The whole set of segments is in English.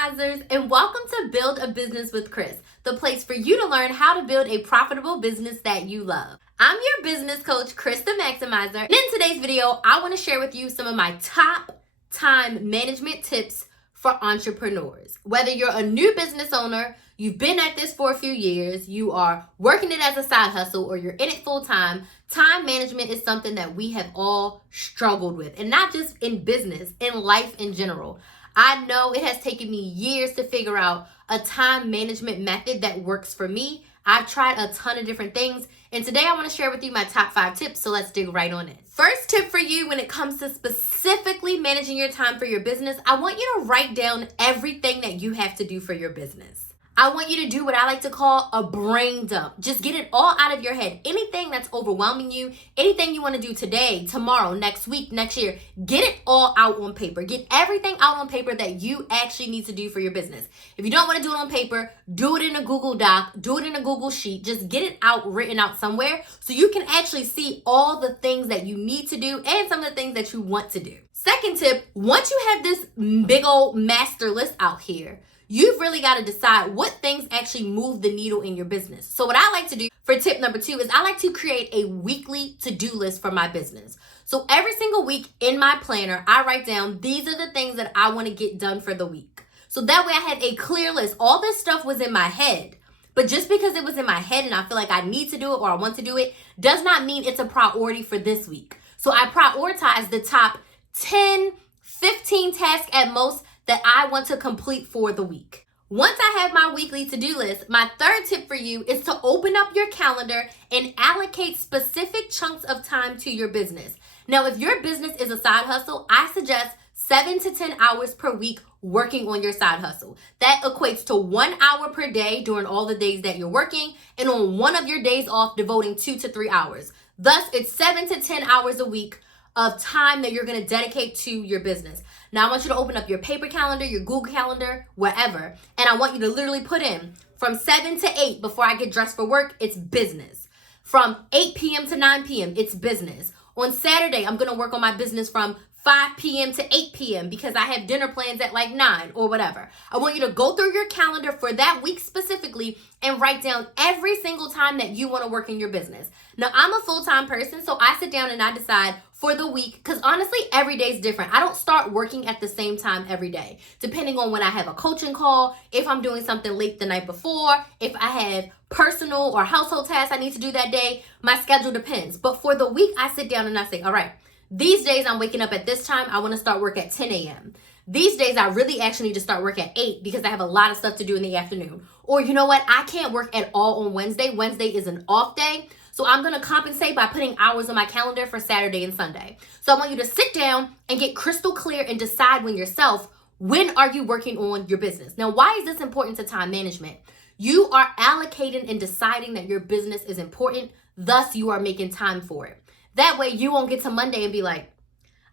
Maximizers, and welcome to Build a Business with Chris, the place for you to learn how to build a profitable business that you love. I'm your business coach, Chris the Maximizer, and in today's video, I want to share with you some of my top time management tips for entrepreneurs. Whether you're a new business owner, you've been at this for a few years, you are working it as a side hustle, or you're in it full time, time management is something that we have all struggled with, and not just in business, in life in general. I know it has taken me years to figure out a time management method that works for me. I've tried a ton of different things, and today I want to share with you my top 5 tips, so let's dig right on in. First tip for you when it comes to specifically managing your time for your business, I want you to write down everything that you have to do for your business. I want you to do what I like to call a brain dump. Just get it all out of your head. Anything that's overwhelming you, anything you want to do today, tomorrow, next week, next year, get it all out on paper. Get everything out on paper that you actually need to do for your business. If you don't want to do it on paper, do it in a Google Doc, do it in a Google Sheet. Just get it out, written out somewhere so you can actually see all the things that you need to do and some of the things that you want to do. Second tip, once you have this big old master list out here, you've really got to decide what things actually move the needle in your business. So what I like to do for tip number 2 is I like to create a weekly to-do list for my business. So every single week in my planner, I write down these are the things that I want to get done for the week. So that way I had a clear list. All this stuff was in my head, but just because it was in my head and I feel like I need to do it or I want to do it does not mean it's a priority for this week. So I prioritize the top 10, 15 tasks at most that I want to complete for the week. Once I have my weekly to-do list, my third tip for you is to open up your calendar and allocate specific chunks of time to your business. Now, if your business is a side hustle, I suggest 7 to 10 hours per week working on your side hustle. That equates to 1 hour per day during all the days that you're working, and on one of your days off, devoting 2 to 3 hours. Thus, it's 7 to 10 hours a week of time that you're going to dedicate to your business. Now, I want you to open up your paper calendar, your Google Calendar, wherever, and I want you to literally put in from 7 to 8 before I get dressed for work, it's business. From 8 p.m. to 9 p.m., it's business. On Saturday, I'm going to work on my business from 5 p.m. to 8 p.m. because I have dinner plans at like 9 or whatever. I want you to go through your calendar for that week specifically and write down every single time that you want to work in your business. Now, I'm a full-time person, so I sit down and I decide for the week, because honestly, every day is different. I don't start working at the same time every day, depending on when I have a coaching call, if I'm doing something late the night before, if I have personal or household tasks I need to do that day, my schedule depends. But for the week, I sit down and I say, all right, these days I'm waking up at this time, I want to start work at 10 a.m. These days I really actually need to start work at 8 because I have a lot of stuff to do in the afternoon. Or you know what, I can't work at all on Wednesday. Wednesday is an off day. So I'm going to compensate by putting hours on my calendar for Saturday and Sunday. So I want you to sit down and get crystal clear and decide when yourself, when are you working on your business? Now, why is this important to time management? You are allocating and deciding that your business is important. Thus, you are making time for it. That way you won't get to Monday and be like,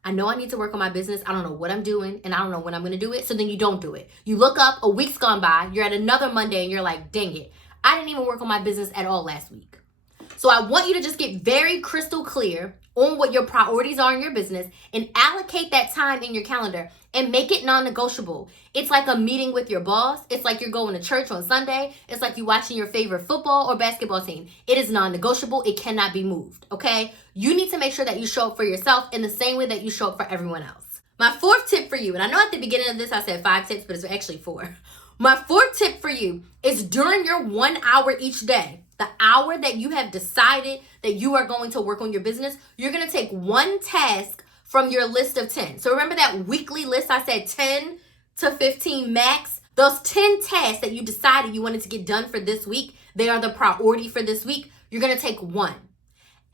I know I need to work on my business. I don't know what I'm doing and I don't know when I'm going to do it. So then you don't do it. You look up, a week's gone by, you're at another Monday and you're like, dang it, I didn't even work on my business at all last week. So I want you to just get very crystal clear on what your priorities are in your business and allocate that time in your calendar and make it non-negotiable. It's like a meeting with your boss. It's like you're going to church on Sunday. It's like you watching your favorite football or basketball team. It is non-negotiable. It cannot be moved, okay? You need to make sure that you show up for yourself in the same way that you show up for everyone else. My fourth tip for you, and I know at the beginning of this I said 5 tips, but it's actually 4. My fourth tip for you is during your 1 hour each day, the hour that you have decided that you are going to work on your business, you're going to take one task from your list of 10. So remember that weekly list I said 10 to 15 max? Those 10 tasks that you decided you wanted to get done for this week, they are the priority for this week. You're going to take one.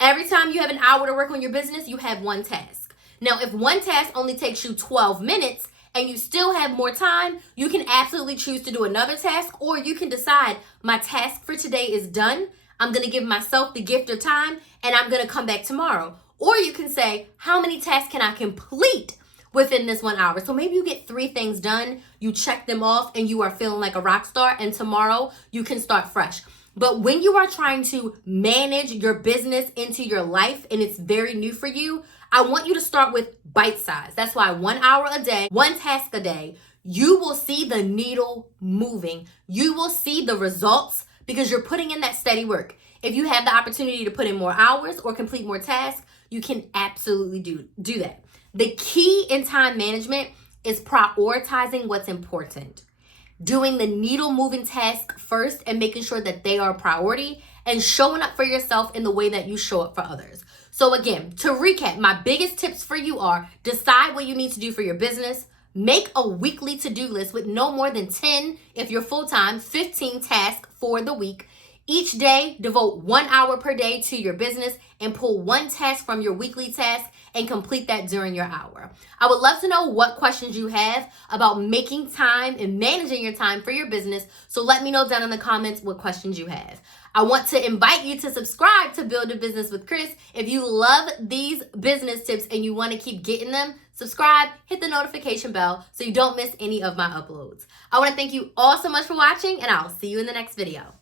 Every time you have an hour to work on your business, you have one task. Now, if one task only takes you 12 minutes, and you still have more time, you can absolutely choose to do another task, or you can decide my task for today is done. I'm going to give myself the gift of time and I'm going to come back tomorrow. Or you can say, how many tasks can I complete within this 1 hour? So maybe you get 3 things done, you check them off and you are feeling like a rock star, and tomorrow you can start fresh. But when you are trying to manage your business into your life and it's very new for you, I want you to start with bite size. That's why 1 hour a day, one task a day, you will see the needle moving. You will see the results because you're putting in that steady work. If you have the opportunity to put in more hours or complete more tasks, you can absolutely do that. The key in time management is prioritizing what's important. Doing the needle moving task first and making sure that they are a priority, and showing up for yourself in the way that you show up for others. So again, to recap, my biggest tips for you are: decide what you need to do for your business. Make a weekly to-do list with no more than 10, if you're full-time, 15 tasks for the week. Each day, devote 1 hour per day to your business and pull one task from your weekly task and complete that during your hour. I would love to know what questions you have about making time and managing your time for your business. So let me know down in the comments what questions you have. I want to invite you to subscribe to Build a Business with Chris. If you love these business tips and you want to keep getting them, subscribe, hit the notification bell so you don't miss any of my uploads. I want to thank you all so much for watching, and I'll see you in the next video.